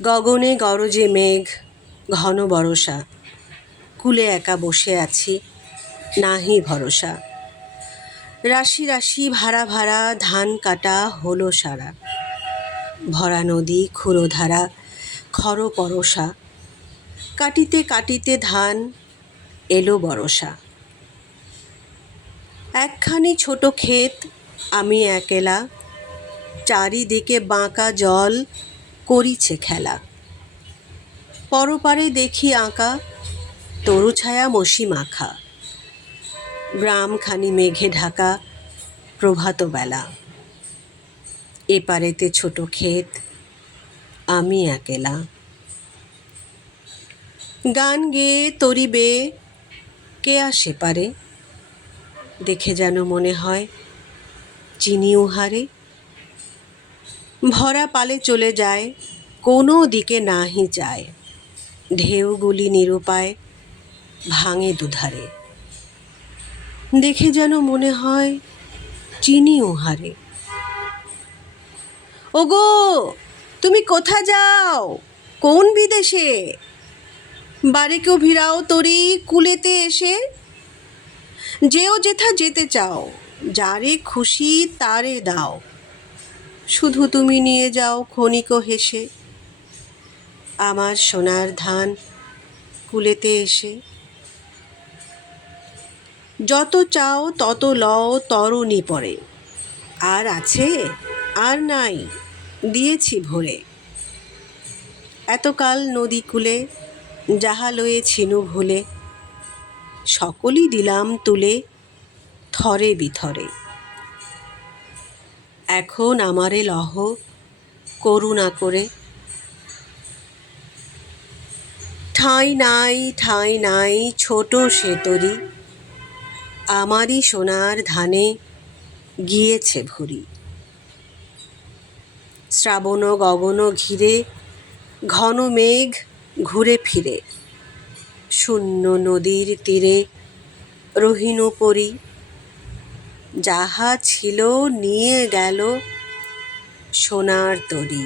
গগনে গরজে মেঘ, ঘন বরষা। কূলে একা বসে আছি, নাহি ভরসা। রাশি রাশি ভাড়া ভাড়া ধান কাটা হলো সারা। ভরা নদী ক্ষুরধারা, খর পরশা। কাটিতে কাটিতে ধান এলো বরষা। একখানি ছোট ক্ষেত, আমি একেলা। চারিদিকে বাঁকা জল করিছে খেলা। পরপারে দেখি আঁকা, তরু ছায়া মসি মাখা। গ্রামখানি মেঘে ঢাকা, প্রভাত বেলা। এপারেতে ছোট ক্ষেত, আমি একেলা। গান গেয়ে তরি বেয়ে কে আসে পারে, দেখে যেন মনে হয় চিনি উহারে। ভরা পালে চলে যায়, কোনো দিকে নাহি যায়। ঢেউগুলি নিরুপায় ভাঙে দুধারে, দেখে যেন মনে হয় চিনি উহারে। ওগো, তুমি কোথা যাও, কোন বিদেশে? বারেকেও ভিড়াও তরি কুলেতে এসে। যেও যেথা যেতে চাও, যারে খুশি তারে দাও। শুধু তুমি নিয়ে যাও ক্ষণিক হেসে, আমার সোনার ধান কুলেতে এসে। যত চাও তত লও তরণী পরে, আর আছে আর নাই দিয়েছি ভরে। এতকাল নদী কূলে যাহা লয়েছিনু ভুলে, সকলই দিলাম তুলে থরে বিথরে। এখন আমারে লহ করুণা করে। ঠাঁই নাই ঠাঁই নাই ছোট সে তরি, আমারই সোনার ধানে গিয়েছে ভরি। শ্রাবণ গগন ঘিরে ঘন মেঘ ঘুরে ফিরে, শূন্য নদীর তীরে রহিনু পরি। যাহা ছিল নিয়ে গেল সোনার তরী।